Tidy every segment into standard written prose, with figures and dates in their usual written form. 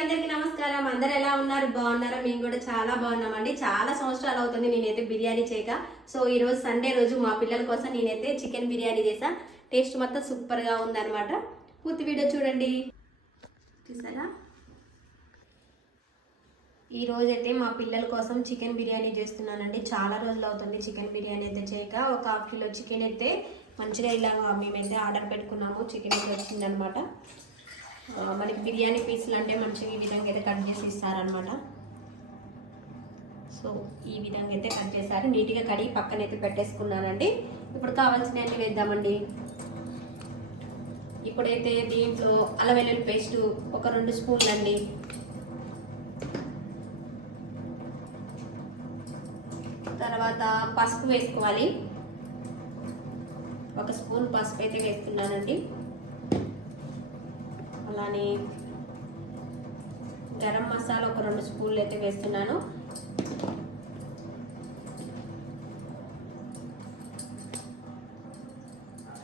అందరికీ నమస్కారం. అందరూ ఎలా ఉన్నారు? బాగున్నారా? మేము కూడా చాలా బాగున్నామండి. చాలా సంవత్సరాలు అవుతుంది నేనైతే బిర్యానీ చేయక. సో ఈ రోజు సండే రోజు మా పిల్లల కోసం నేనైతే చికెన్ బిర్యానీ చేసా. టేస్ట్ మొత్తం సూపర్ గా ఉందన్నమాట. పూర్తి వీడియో చూడండి. చూసారా? ఈ రోజు అయితే మా పిల్లల కోసం చికెన్ బిర్యానీ చేస్తున్నానండి. చాలా రోజులు అవుతుంది చికెన్ బిర్యానీ అయితే చేయక. ఒక హాఫ్ కిలో చికెన్ అయితే మంచిగా ఇలా మేమైతే ఆర్డర్ పెట్టుకున్నాము. చికెన్ అయితే వచ్చిందనమాట. మనకి బిర్యానీ పీసులు అంటే మంచిగా ఈ విధంగా అయితే కట్ చేసి ఇస్తారనమాట. సో ఈ విధంగా అయితే కట్ చేశారు. నీట్గా కడిగి పక్కనైతే పెట్టేసుకున్నానండి. ఇప్పుడు కావాల్సినవన్నీ వేద్దామండి. ఇప్పుడైతే దీంట్లో అల్లం వెల్లుల్లి పేస్ట్ ఒక 2 స్పూన్లు అండి. తర్వాత పసుపు వేసుకోవాలి. 1 స్పూన్ పసుపు అయితే వేస్తున్నానండి. అలానే గరం మసాలా ఒక 2 స్పూన్లు అయితే వేస్తున్నాను.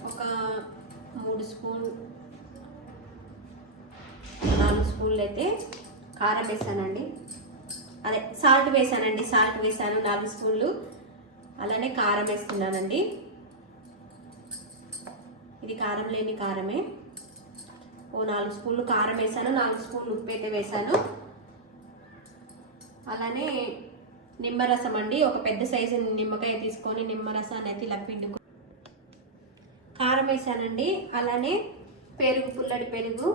ఒక 3 స్పూన్లు 4 స్పూన్లు అయితే కారం వేసానండి. అదే సాల్ట్ వేసానండి. సాల్ట్ వేసాను 4 స్పూన్లు. అలానే కారం వేస్తున్నానండి. ఇది కారం లేని కారమే. ఓ 4 స్పూన్లు కారం వేసాను. 4 స్పూన్లు ఉప్పు అయితే వేసాను. అలానే నిమ్మరసం అండి. ఒక పెద్ద సైజు నిమ్మకాయ తీసుకొని నిమ్మరసాన్ని అయితే ఇలా పిండుకో. కారం వేసానండి. అలానే పెరుగు, పుల్లడి పెరుగు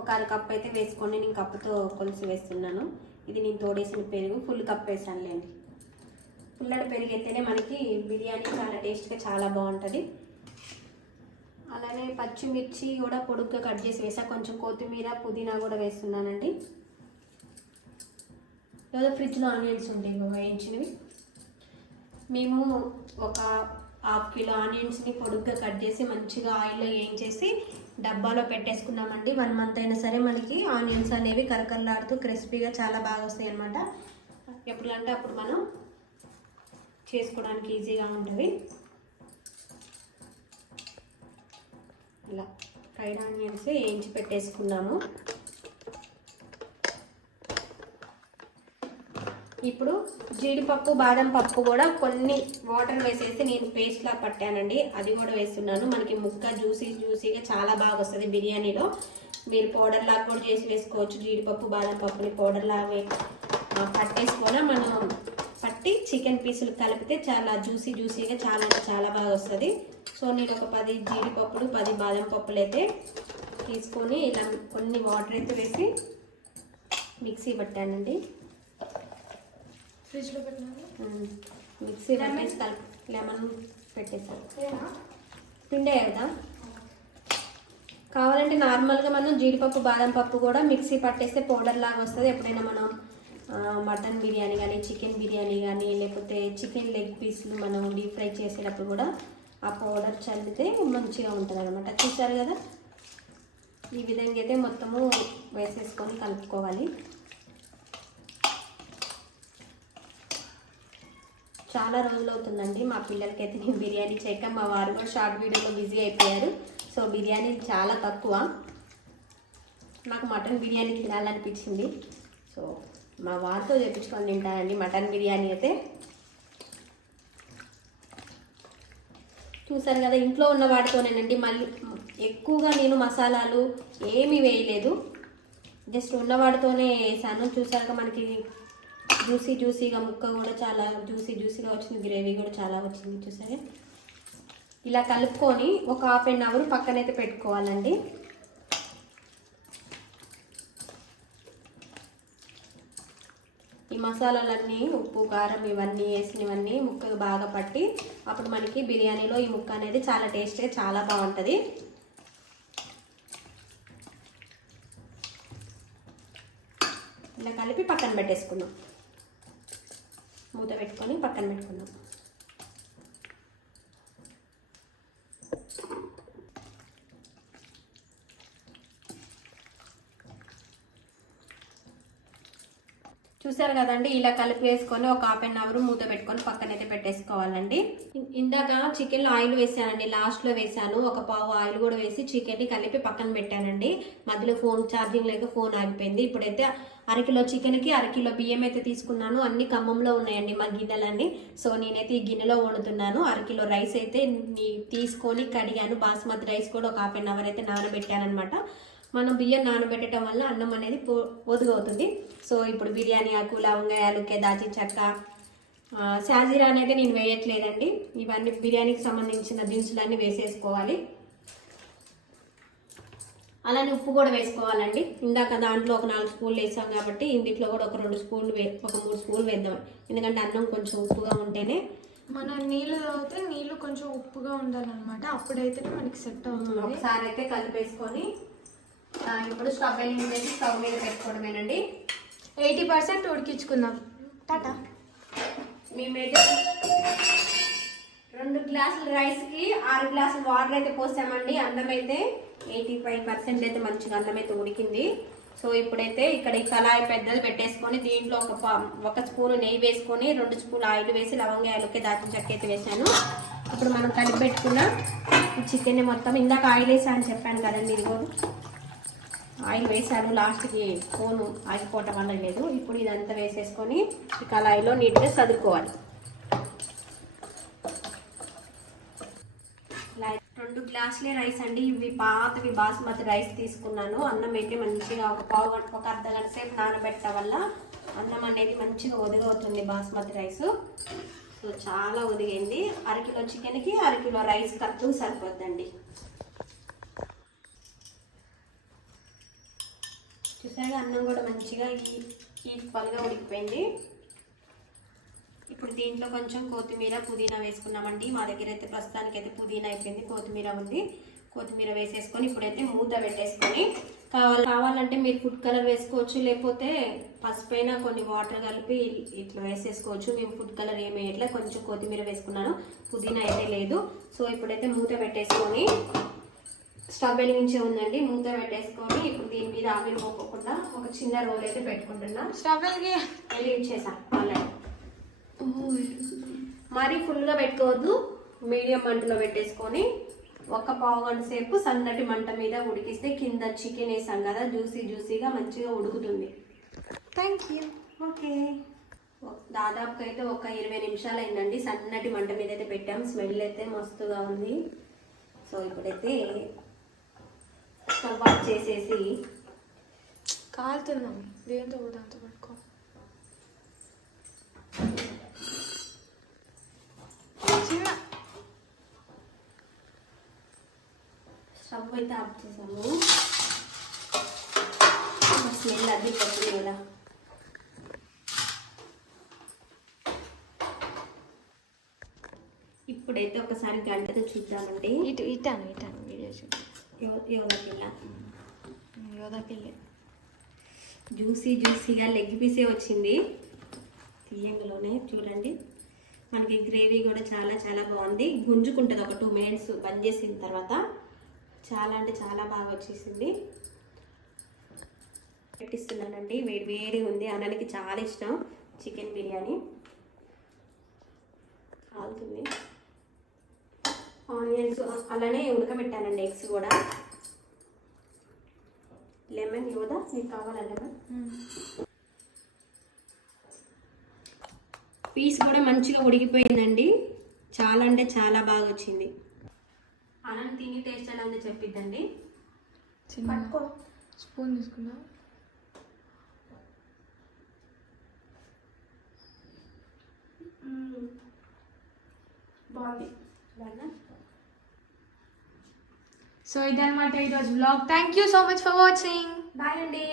ఒక 1/2 కప్ అయితే వేసుకోండి. నేను కప్పుతో కొలిసి వేస్తున్నాను. ఇది నేను తోడేసిన పెరుగు ఫుల్ కప్ వేసానులేండి. పుల్లడి పెరుగు అయితేనే మనకి బిర్యానీ చాలా టేస్ట్గా చాలా బాగుంటుంది. అలానే పచ్చిమిర్చి కూడా పొడుగ్గా కట్ చేసి వేసా. కొంచెం కొత్తిమీర, పుదీనా కూడా వేస్తున్నానండి. ఏదో ఫ్రిడ్జ్లో ఆనియన్స్ ఉంటాయి వేయించినవి. మేము ఒక హాఫ్ కిలో ఆనియన్స్ని పొడుగ్గా కట్ చేసి మంచిగా ఆయిల్లో వేయించేసి డబ్బాలో పెట్టేసుకున్నామండి. 1 మంత్ అయినా సరే మనకి ఆనియన్స్ అనేవి కరకరలాడుతూ క్రిస్పీగా చాలా బాగా వస్తాయి అన్నమాట. ఎప్పుడంటే అప్పుడు మనం చేసుకోవడానికి ఈజీగా ఉంటుంది. ఇలా ఫ్రైడ్ ఆనియన్స్ వేయించి పెట్టేసుకున్నాము. ఇప్పుడు జీడిపప్పు, బాదం పప్పు కూడా కొన్ని వాటర్ వేసేసి నేను పేస్ట్లా పట్టానండి. అది కూడా వేస్తున్నాను. మనకి ముక్క జ్యూసీగా చాలా బాగా వస్తుంది బిర్యానీలో. మీరు పౌడర్ లాగా కూడా చేసి వేసుకోవచ్చు. జీడిపప్పు, బాదం పప్పుని పౌడర్ లాగా పట్టేసుకొని మనం పట్టి చికెన్ పీసులు కలిపితే చాలా జ్యూసీగా చాలా బాగా వస్తుంది. సో నేను ఒక 10 జీడిపప్పులు, 10 బాదం పప్పులు అయితే తీసుకొని ఇలా కొన్ని వాటర్ అయితే వేసి మిక్సీ పట్టానండి. ఫ్రిడ్జ్లో పెట్టినాను. మిక్సీ పట్టేసి లెమన్ పెట్టేసాను. పిండే కదా. కావాలంటే నార్మల్గా మనం జీడిపప్పు, బాదం పప్పు కూడా మిక్సీ పట్టేస్తే పౌడర్ లాగా వస్తుంది. ఎప్పుడైనా మనం మటన్ బిర్యానీ కానీ, చికెన్ బిర్యానీ కానీ, లేకపోతే చికెన్ లెగ్ పీస్లు మనం డీప్ ఫ్రై చేసేటప్పుడు కూడా ఆ పౌడర్ చల్లితే మంచిగా ఉంటుంది అనమాట. చూసారు కదా, ఈ విధంగా అయితే మొత్తము వేసేసుకొని కలుపుకోవాలి. చాలా రోజులు అవుతుందండి మా పిల్లలకైతే నేను బిర్యానీ చేయక. మా వారు కూడా షార్ట్ వీడియోలో బిజీ అయిపోయారు. సో బిర్యానీ చాలా తక్కువ. నాకు మటన్ బిర్యానీ తినాలనిపించింది. సో మా వారితో చేపించుకొని తింటానండి మటన్ బిర్యానీ అయితే. చూసారు కదా, ఇంట్లో ఉన్న వాటితోనేనండి. మళ్ళీ ఎక్కువగా నేను మసాలాలు ఏమీ వేయలేదు. జస్ట్ ఉన్నవాడితోనే వేసాను. చూసారుగా మనకి జ్యూసీగా ముక్క కూడా చాలా జ్యూసీగా వచ్చింది. గ్రేవీ కూడా చాలా వచ్చింది. చూసారా, ఇలా కలుపుకొని ఒక ½ గంట పక్కనైతే పెట్టుకోవాలండి. ఈ మసాలాలన్నీ ఉప్పు, కారం ఇవన్నీ వేసినవన్నీ ముక్కకు బాగా పట్టి అప్పుడు మనకి బిర్యానీలో ఈ ముక్క అనేది చాలా టేస్ట్గా చాలా బాగుంటుంది. ఇలా కలిపి పక్కన పెట్టేసుకున్నాం. మూత పెట్టుకొని పక్కన పెట్టుకున్నాం. చూసారు కదండి, ఇలా కలిపి వేసుకొని ఒక హాఫ్ అన్ అవర్ మూత పెట్టుకొని పక్కనైతే పెట్టేసుకోవాలండి. ఇందాక చికెన్లో ఆయిల్ వేసానండి, లాస్ట్లో వేసాను. ఒక పావు ఆయిల్ కూడా వేసి చికెన్ని కలిపి పక్కన పెట్టానండి. మధ్యలో ఫోన్ ఛార్జింగ్ లేక ఫోన్ ఆగిపోయింది. ఇప్పుడైతే అరకిలో చికెన్కి అరకిలో బియ్యం అయితే తీసుకున్నాను. అన్ని ఖమ్మంలో ఉన్నాయండి మా గిన్నెలన్నీ. సో నేనైతే ఈ గిన్నెలో వండుతున్నాను. అరకిలో రైస్ అయితే తీసుకొని కడిగాను. బాస్మతి రైస్ కూడా ఒక హాఫ్ అన్ అవర్ అయితే నానబెట్టాను అనమాట. మనం బియ్యం నానబెట్టడం వల్ల అన్నం అనేది ఒదుగవుతుంది. సో ఇప్పుడు బిర్యానీ ఆకు, లవంగాయాలు, దాల్చిన చెక్క, షాజీరా అయితే నేను వేయట్లేదండి. ఇవన్నీ బిర్యానీకి సంబంధించిన దినుసులన్నీ వేసేసుకోవాలి. అలానే ఉప్పు కూడా వేసుకోవాలండి. ఇందాక దాంట్లో ఒక 4 స్పూన్లు వేసాం కాబట్టి ఇందులో కూడా ఒక 2 స్పూన్లు ఒక 3 స్పూన్లు వేద్దాం. ఎందుకంటే అన్నం కొంచెం ఉప్పుగా ఉంటేనే, మనం నీళ్ళు తాగితే నీళ్ళు కొంచెం ఉప్పుగా ఉండాలన్నమాట. అప్పుడైతేనే మనకి సెట్ అవుతుంది. ఒకసారి అయితే కలిపేసుకొని ఇప్పుడు స్టవ్ వెలిగించేసి స్టవ్ మీద పెట్టుకోవడమేనండి. 80% ఉడికించుకుందాం. టాటా. మేమైతే 2 గ్లాసుల రైస్కి 6 గ్లాసుల వాటర్ అయితే పోసామండి. అన్నం అయితే 85% అయితే మంచిగా అన్నం అయితే ఉడికింది. సో ఇప్పుడైతే ఇక్కడ ఈ కళాయి పెద్దది పెట్టేసుకొని దీంట్లో ఒక స్పూన్ నెయ్యి వేసుకొని 2 స్పూన్లు ఆయిల్ వేసి లవంగాయలకి దాల్చిన చెక్క అయితే వేసాను. ఇప్పుడు మనం కలిపి పెట్టుకున్న ఈ చికెన్ మొత్తం, ఇందాక ఆయిల్ వేసాను చెప్పాను కదండి, ఇది కూడా ఆయిల్ వేసాను. లాస్ట్కి ఫోను ఆగిపోవటం వల్ల లేదు. ఇప్పుడు ఇదంతా వేసేసుకొని ఈ కళాయిలో నీట్గా చదువుకోవాలి. 2 గ్లాసులే రైస్ అండి. ఇవి పాతవి బాస్మతి రైస్ తీసుకున్నాను. అన్నం అయితే మంచిగా ఒక అర్ధ గంట సేపు నానబెట్టడం వల్ల అన్నం అనేది మంచిగా ఒదిగవుతుంది బాస్మతి రైస్. సో చాలా ఒదిగింది. అరకిలో చికెన్కి అరకిలో రైస్ కరెక్ట్గా సరిపోద్దండి. చూసారుగా అన్నం కూడా మంచిగా ఈక్వల్గా ఉడికిపోయింది. ఇప్పుడు దీంట్లో కొంచెం కొత్తిమీర, పుదీనా వేసుకున్నామండి. మా దగ్గర అయితే ప్రస్తుతానికి అయితే పుదీనా అయిపోయింది, కొత్తిమీర ఉంది. కొత్తిమీర వేసేసుకొని ఇప్పుడైతే మూత పెట్టేసుకొని కావాలంటే మీరు ఫుడ్ కలర్ వేసుకోవచ్చు, లేకపోతే పసుపైన కొన్ని వాటర్ కలిపి ఇట్లా వేసేసుకోవచ్చు. మేము ఫుడ్ కలర్ ఏమి వేయట్లే, కొంచెం కొత్తిమీర వేసుకున్నాను, పుదీనా అయితే లేదు. సో ఇప్పుడైతే మూత పెట్టేసుకొని స్టవ్ వెలిగించే ఉందండి. మూత పెట్టేసుకొని ఇప్పుడు దీని మీద ఆవిరి పోకుండా ఒక చిన్న రోల్ అయితే పెట్టుకుంటున్నా. స్టవ్ వెలిగించేసా ఆల్రెడీ. మరీ ఫుల్గా పెట్టుకోవద్దు, మీడియం మంటలో పెట్టేసుకొని ఒక పావు గంట సేపు సన్నటి మంట మీద ఉడికిస్తే కింద చికెన్ వేసాం కదా, జ్యూసీగా మంచిగా ఉడుకుతుంది. Thank you. ఓకే, దాదాపుగా అయితే ఒక 20 నిమిషాలు అయిందండి. సన్నటి మంట మీద అయితే పెట్టాం. స్మెల్ అయితే మస్తుగా ఉంది. సో ఇప్పుడైతే స్టవ్ ఆఫ్ చేసేసి కాలుతున్నాం, దేంతో కూడా అంత పట్టుకో. చిన్న స్టవ్ అయితే ఆఫ్ చేసాము. స్మెల్ అది పడుతుంది కదా. ఇప్పుడైతే ఒకసారి గంటతో చూద్దామండి. ఇటాను వీడియో చూద్దాం. యోధాకెళ్ళి జ్యూసీగా లెగ్ పీసే వచ్చింది. తీయంగలోనే చూడండి, మనకి గ్రేవీ కూడా చాలా చాలా బాగుంది. గుంజుకుంటుంది ఒక 2 మినిట్స్ బంద్ చేసిన తర్వాత. చాలా అంటే చాలా బాగా వచ్చేసింది. పెట్టిస్తున్నానండి, వేడి ఉంది. అన్నానికి చాలా ఇష్టం చికెన్ బిర్యానీ. కాలుతుంది. ఆనియన్స్ అలానే ఉడకబెట్టానండి, ఎగ్స్ కూడా. లెమన్ యోదా మీకు కావాలా లెమన్? పీస్ కూడా మంచిగా ఉడికిపోయిందండి. చాలా అంటే చాలా బాగా వచ్చింది. అన్నం తిని టేస్ట్ ఎలా ఉంది చెప్పిద్దండి. పట్టుకో, స్పూన్ తీసుకున్నా. బాగుంది. సో ఇదన్నమాట ఈరోజు vlog. Thank you so much for watching. Bye అండి.